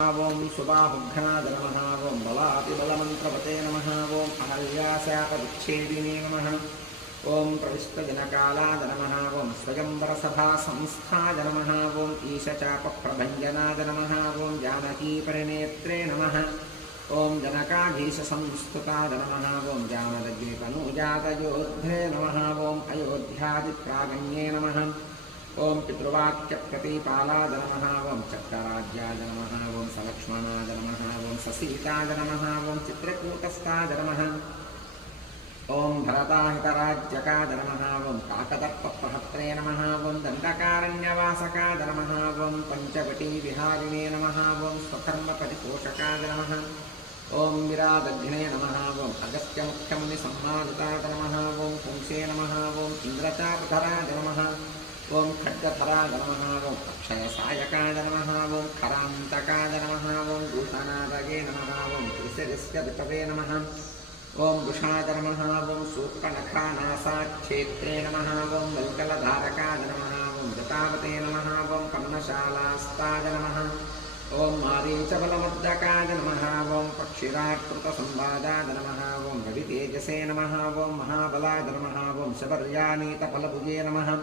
ओं सुबाहुघ्नाद नमः ओं बलातिबलमन्त्रवते नमः ओं अहल्याशापविच्छेदिने नमः ओं प्रविष्टजनकालाद नमः ओं स्वयंवरसभासंस्थाय नमः ओं ईशचापप्रभञ्जनाद नमः ओं जानकीपरिनेत्रे नमः ओं जनकाधीशसंस्तुताद नमः ओं जानदग्नितनूजातयोद्धे नमः ओं अयोध्यादिप्रागण्ये नमः ओं पितृवाक्यप्रतिपालाद नमः ओं चक्रराज्याद नमः ओं सलक्ष्मणाद नमः ओं ससीताद नमः ओं चित्रकूटस्थाद नमः ओं भरताहितराज्यकाद नमः ओं काकदर्पप्रहत्रे नमः ओं दण्डकारण्यवासकाद नमः ओं पञ्चवटीविहारिणे नमः ओं स्वकर्मपरिपोषकाद नमः ओं विरादघ्ने नमः ओं अगस्त्यमुख्यमुनिसम्मानिताद नमः ओं पुंसे नमः ओं इन्द्रचापधराद नमः ओं खड्गधराद नमः ओं अक्षयसायकाद नमः ओं खरान्तकाद नमः ओं भूषणादगे नमः ओं त्रिशिरस्यवितवे नमः ओं वृषाद नमः ओं सूर्पणखानासाक्षेत्रे नमः ओं वल्कलधारकाद नमः ओं जटावते नमः ओं कर्णशालास्ताद नमः ओं मारीचबलमर्दकाद नमः ओं पक्षिराकृतसंवादाद नमः ओं रवितेजसे नमः ओं महाबलाद नमः ओं शबर्यानीतफलभुजे नमः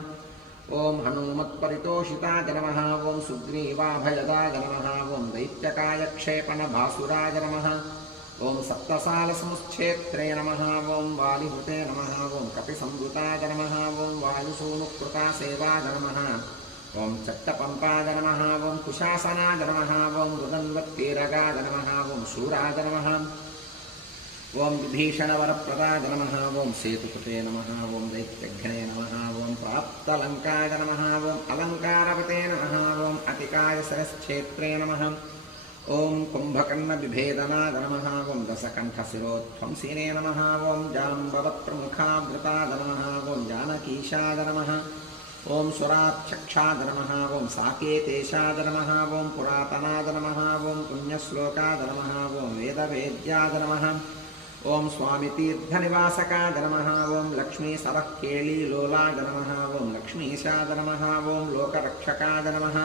ओं हनुमत्परितोषिताय नमः ओं सुग्रीवाभयदाय नमः ओं दैत्यकायक्षेपणभासुराय नमः ओं सप्तसालसमुच्छेत्रे नमः ओं वालिहुते नमः ओं कपिसंवृताय नमः ओं वायुसूनुकृतासेवाय नमः ओं चट्टपम्पाय नमः ओं कुशासनाय नमः ओं रुदन्वत्तीरगाय नमः ओं शूराय नमः ओं विभीषणवरप्रदाय नमः ओं सेतुकृते नमः ओं दैत्यघ्ने नमः ओं प्राप्तलङ्काय नमः ओं अलङ्कारवते नमः ओं अतिकाय सरश्छेत्रे नमः ओं कुम्भकर्णविभेदनाय नमः ओं दशकण्ठशिरोध्वंसिने नमः ओं जाम्बवत्प्रमुखावृताय नमः ओं जानकीशाय नमः ओं सुराक्षक्षाय नमः ओं साकेतेशाय नमः ओं पुरातनाय नमः ओं पुण्यश्लोकाय नमः ओं वेदवेद्याय नमः ओं स्वामितीर्थनिवासकाय नमः ओं लक्ष्मीसरःकेळीलोलाय नमः ओं लक्ष्मीशाय नमः ओं लोकरक्षकाय नमः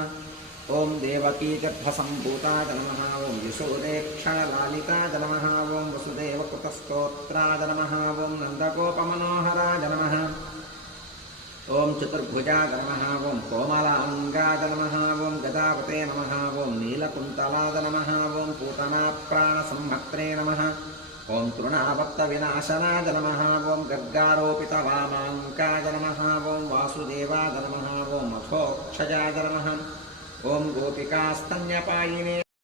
ओं देवकीगर्भसम्भूताय नमः ओं यशोदेक्षणलालिताय नमः ओं वसुदेवकृतस्तोत्राय नमः ओं नन्दगोपमनोहराय नमः ओं चतुर्भुजाय नमः ओं कोमलाङ्गाय नमः ओं गदावते नमः ओं नीलकुन्तलाय नमः ओं पूतनाप्राणसंहर्त्रे नमः ओं तृणावर्तविनाशनाय नमः ओं गर्गारोपितवामाङ्काय नमः ओं वासुदेवाय नमः ओं मथोक्षजाय नमः ओं गोपिकास्तन्यपायिने